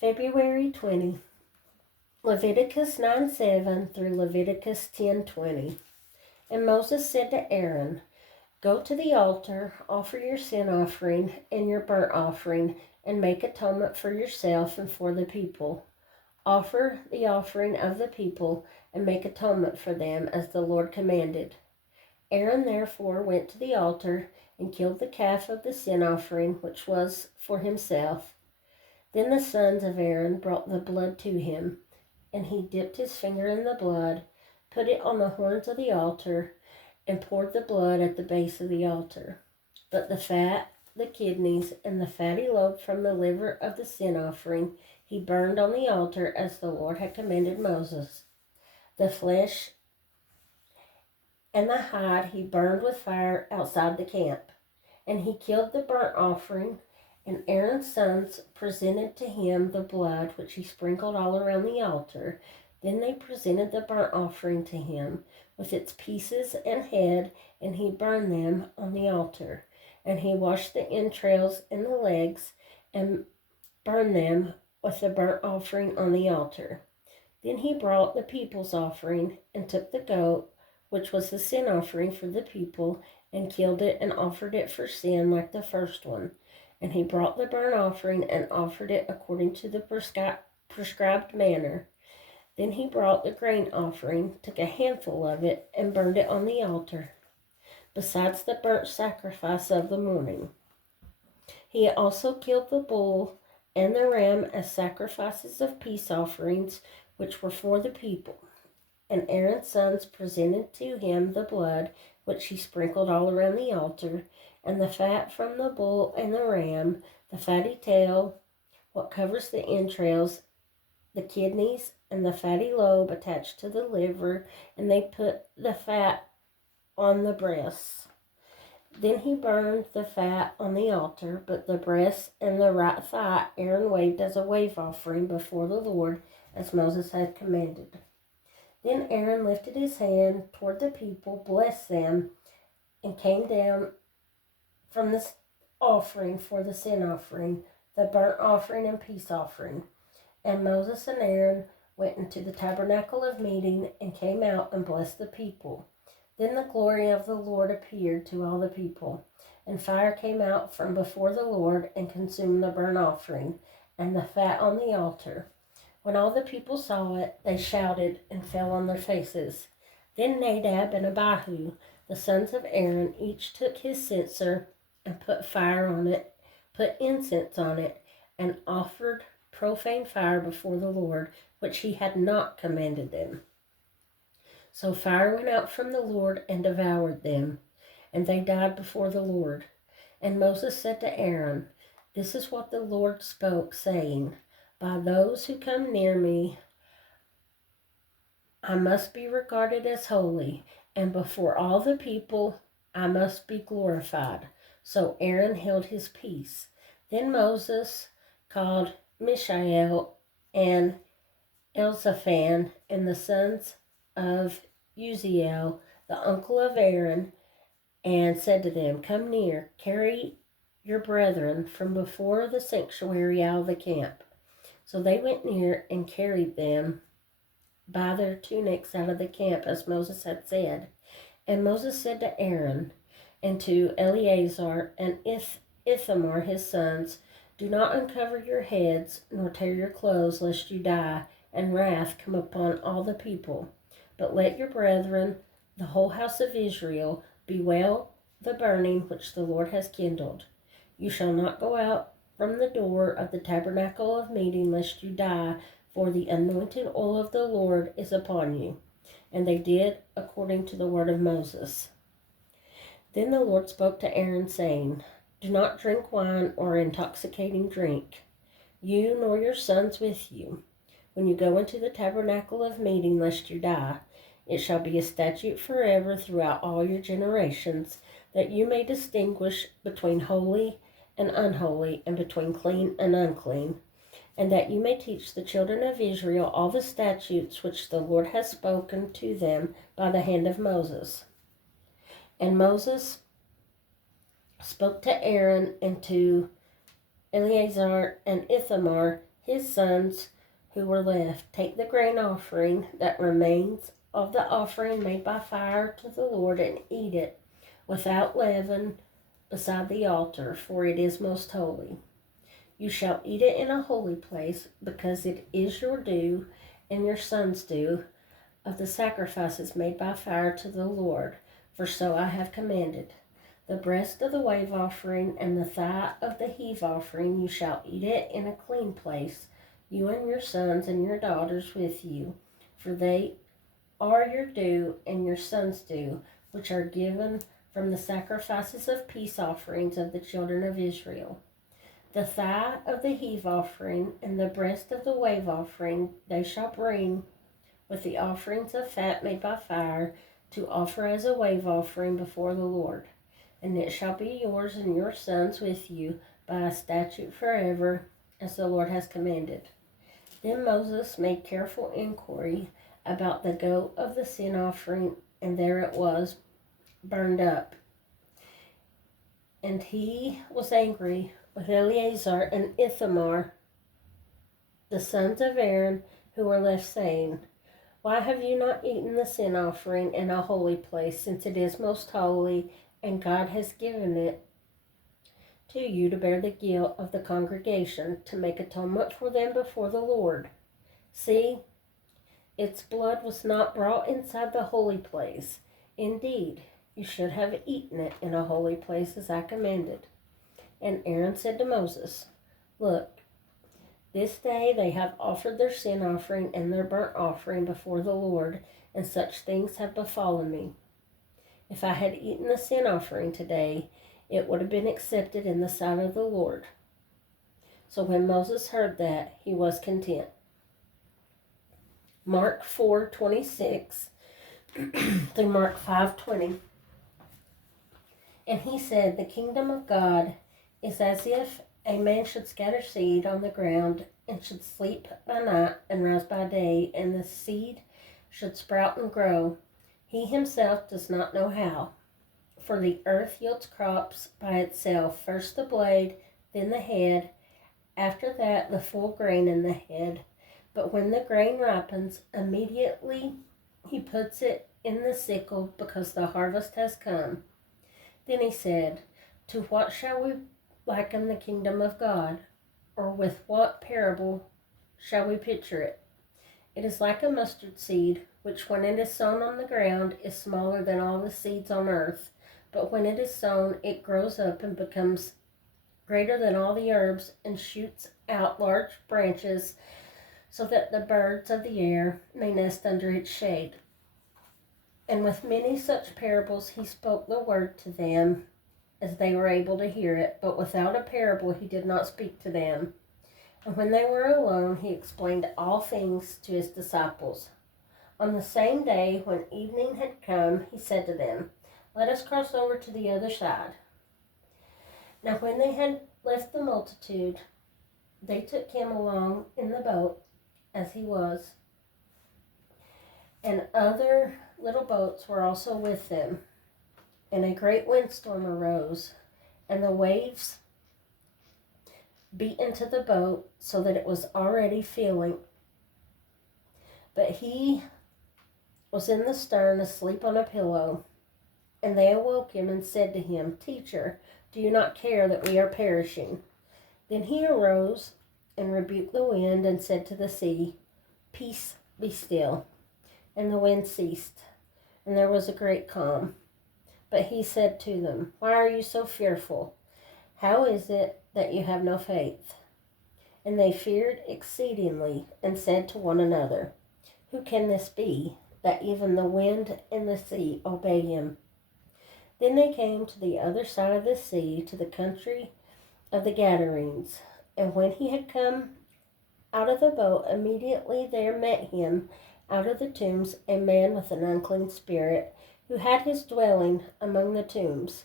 February 20, Leviticus 9:7 through Leviticus 10:20. And Moses said to Aaron, "Go to the altar, offer your sin offering and your burnt offering, and make atonement for yourself and for the people. Offer the offering of the people and make atonement for them as the Lord commanded." Aaron therefore went to the altar and killed the calf of the sin offering, which was for himself. Then the sons of Aaron brought the blood to him, and he dipped his finger in the blood, put it on the horns of the altar, and poured the blood at the base of the altar. But the fat, the kidneys, and the fatty lobe from the liver of the sin offering he burned on the altar as the Lord had commanded Moses. The flesh and the hide he burned with fire outside the camp. And he killed the burnt offering, and Aaron's sons presented to him the blood which he sprinkled all around the altar. Then they presented the burnt offering to him with its pieces and head, and he burned them on the altar. And he washed the entrails and the legs and burned them with the burnt offering on the altar. Then he brought the people's offering and took the goat, which was the sin offering for the people, and killed it and offered it for sin like the first one. And he brought the burnt offering and offered it according to the prescribed manner. Then he brought the grain offering, took a handful of it, and burned it on the altar, besides the burnt sacrifice of the morning. He also killed the bull and the ram as sacrifices of peace offerings, which were for the people. And Aaron's sons presented to him the blood, which he sprinkled all around the altar, and the fat from the bull and the ram, the fatty tail, what covers the entrails, the kidneys, and the fatty lobe attached to the liver, and they put the fat on the breasts. Then he burned the fat on the altar, but the breast and the right thigh Aaron waved as a wave offering before the Lord, as Moses had commanded. Then Aaron lifted his hand toward the people, blessed them, and came down from the offering for the sin offering, the burnt offering and peace offering. And Moses and Aaron went into the tabernacle of meeting and came out and blessed the people. Then the glory of the Lord appeared to all the people, and fire came out from before the Lord and consumed the burnt offering and the fat on the altar. When all the people saw it, they shouted and fell on their faces. Then Nadab and Abihu, the sons of Aaron, each took his censer and put fire on it, put incense on it, and offered profane fire before the Lord, which he had not commanded them. So fire went out from the Lord and devoured them, and they died before the Lord. And Moses said to Aaron, "This is what the Lord spoke, saying, by those who come near me, I must be regarded as holy, and before all the people, I must be glorified." So Aaron held his peace. Then Moses called Mishael and Elzaphan and the sons of Uzziel, the uncle of Aaron, and said to them, "Come near, carry your brethren from before the sanctuary out of the camp." So they went near and carried them by their tunics out of the camp, as Moses had said. And Moses said to Aaron and to Eleazar and Ithamar his sons, "Do not uncover your heads, nor tear your clothes, lest you die, and wrath come upon all the people. But let your brethren, the whole house of Israel, bewail the burning which the Lord has kindled. You shall not go out from the door of the tabernacle of meeting, lest you die, for the anointed oil of the Lord is upon you." And they did according to the word of Moses. Then the Lord spoke to Aaron, saying, "Do not drink wine or intoxicating drink, you nor your sons with you, when you go into the tabernacle of meeting, lest you die. It shall be a statute forever throughout all your generations, that you may distinguish between holy and unholy, and between clean and unclean, and that you may teach the children of Israel all the statutes which the Lord has spoken to them by the hand of Moses." And Moses spoke to Aaron and to Eleazar and Ithamar his sons who were left take the grain offering that remains of the offering made by fire to the Lord and eat it without leaven beside the altar, for it is most holy. You shall eat it in a holy place, because it is your due and your sons' due of the sacrifices made by fire to the Lord, for so I have commanded. The breast of the wave offering and the thigh of the heave offering, you shall eat it in a clean place, you and your sons and your daughters with you, for they are your due and your sons' due, which are given from the sacrifices of peace offerings of the children of Israel. The thigh of the heave offering and the breast of the wave offering they shall bring with the offerings of fat made by fire to offer as a wave offering before the Lord. And it shall be yours and your sons with you by a statute forever, as the Lord has commanded. Then Moses made careful inquiry about the goat of the sin offering, and there it was, burned up. And he was angry with Eleazar and Ithamar, the sons of Aaron, who were left, saying, Why have you not eaten the sin offering in a holy place, since it is most holy, and God has given it to you to bear the guilt of the congregation, to make atonement for them before the Lord? See, its blood was not brought inside the holy place. Indeed, you should have eaten it in a holy place as I commanded. And Aaron said to Moses, Look, this day they have offered their sin offering and their burnt offering before the Lord, and such things have befallen me. If I had eaten the sin offering today, it would have been accepted in the sight of the Lord. So when Moses heard that, he was content. Mark 4:26 through Mark 5:20. And he said, The kingdom of God is as if a man should scatter seed on the ground, and should sleep by night and rise by day, and the seed should sprout and grow. He himself does not know how. For the earth yields crops by itself, first the blade, then the head, after that the full grain in the head. But when the grain ripens, immediately he puts it in the sickle, because the harvest has come. Then he said, To what shall we liken the kingdom of God? Or with what parable shall we picture it? It is like a mustard seed, which when it is sown on the ground is smaller than all the seeds on earth. But when it is sown, it grows up and becomes greater than all the herbs, and shoots out large branches, so that the birds of the air may nest under its shade. And with many such parables he spoke the word to them, as they were able to hear it, but without a parable he did not speak to them. And when they were alone, he explained all things to his disciples. On the same day, when evening had come, he said to them, Let us cross over to the other side. Now when they had left the multitude, they took him along in the boat as he was, and other little boats were also with them. And a great windstorm arose, and the waves beat into the boat, so that it was already filling. But he was in the stern, asleep on a pillow. And they awoke him and said to him, Teacher, do you not care that we are perishing? Then he arose and rebuked the wind and said to the sea, Peace, be still. And the wind ceased, and there was a great calm. But he said to them, Why are you so fearful? How is it that you have no faith? And they feared exceedingly, and said to one another, Who can this be, that even the wind and the sea obey him? Then they came to the other side of the sea, to the country of the Gadarenes. And when he had come out of the boat, immediately there met him out of the tombs a man with an unclean spirit, who had his dwelling among the tombs.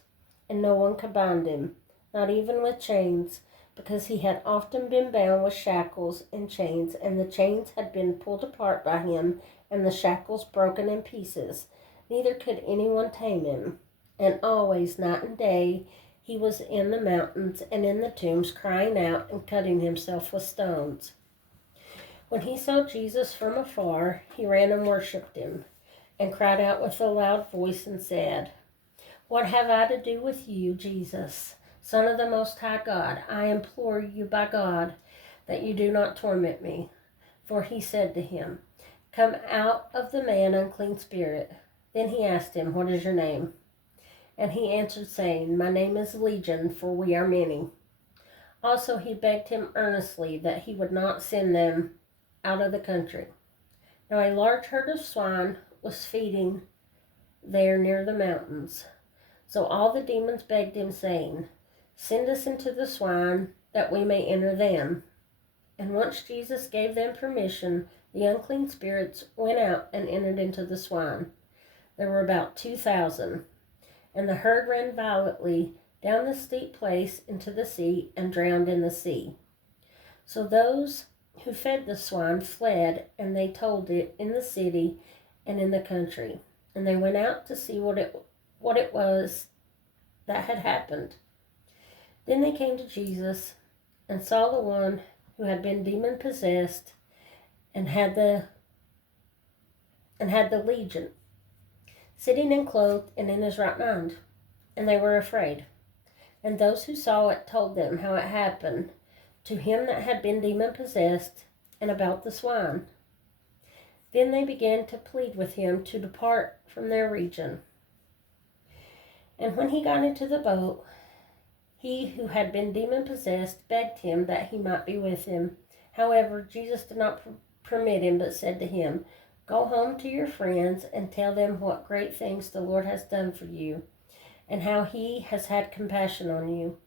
And no one could bind him, not even with chains, because he had often been bound with shackles and chains, and the chains had been pulled apart by him, and the shackles broken in pieces. Neither could anyone tame him. And always, night and day, he was in the mountains and in the tombs, crying out and cutting himself with stones. When he saw Jesus from afar, he ran and worshipped him, and cried out with a loud voice and said, "What have I to do with you, Jesus, Son of the Most High God? I implore you by God that you do not torment me." For he said to him, "Come out of the man, unclean spirit." Then he asked him, "What is your name?" And he answered, saying, "My name is Legion, for we are many." Also he begged him earnestly that he would not send them out of the country. Now a large herd of swine was feeding there near the mountains. So all the demons begged him, saying, "Send us into the swine, that we may enter them." And once Jesus gave them permission, the unclean spirits went out and entered into the swine. There were about 2,000. And the herd ran violently down the steep place into the sea and drowned in the sea. So those who fed the swine fled, and they told it in the city and in the country. And they went out to see what it was that had happened. Then they came to Jesus and saw the one who had been demon-possessed and had the legion, sitting and clothed and in his right mind. And they were afraid. And those who saw it told them how it happened to him that had been demon-possessed, and about the swine. Then they began to plead with him to depart from their region. And when he got into the boat, he who had been demon-possessed begged him that he might be with him. However, Jesus did not permit him, but said to him, "Go home to your friends and tell them what great things the Lord has done for you, and how he has had compassion on you."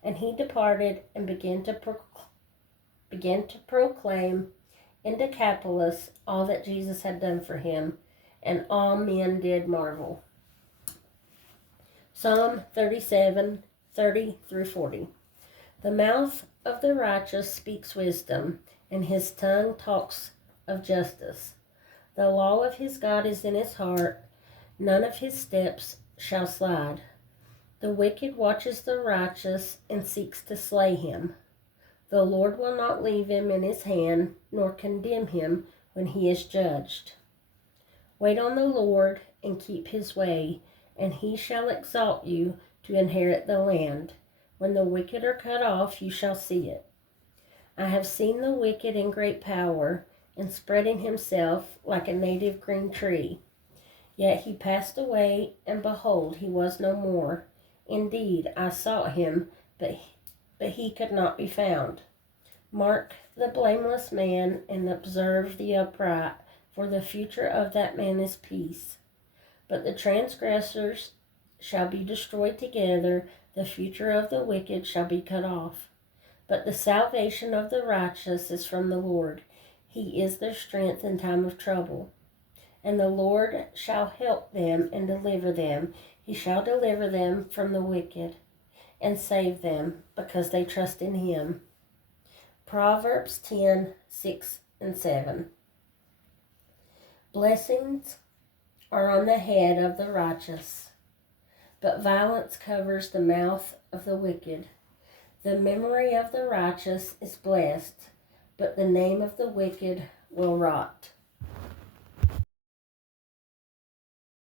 And he departed and began to proclaim in Decapolis all that Jesus had done for him, and all men did marvel. Psalm 37, 30 through 40. The mouth of the righteous speaks wisdom, and his tongue talks of justice. The law of his God is in his heart, none of his steps shall slide. The wicked watches the righteous and seeks to slay him. The Lord will not leave him in his hand, nor condemn him when he is judged. Wait on the Lord and keep his way, and he shall exalt you to inherit the land. When the wicked are cut off, you shall see it. I have seen the wicked in great power, and spreading himself like a native green tree. Yet he passed away, and behold, he was no more. Indeed, I sought him, but he could not be found. Mark the blameless man, and observe the upright, for the future of that man is peace. But the transgressors shall be destroyed together, the future of the wicked shall be cut off. But the salvation of the righteous is from the Lord. He is their strength in time of trouble. And the Lord shall help them and deliver them. He shall deliver them from the wicked and save them, because they trust in him. Proverbs 10, 6 and 7. Blessings are on the head of the righteous, but violence covers the mouth of the wicked. The memory of the righteous is blessed, but the name of the wicked will rot.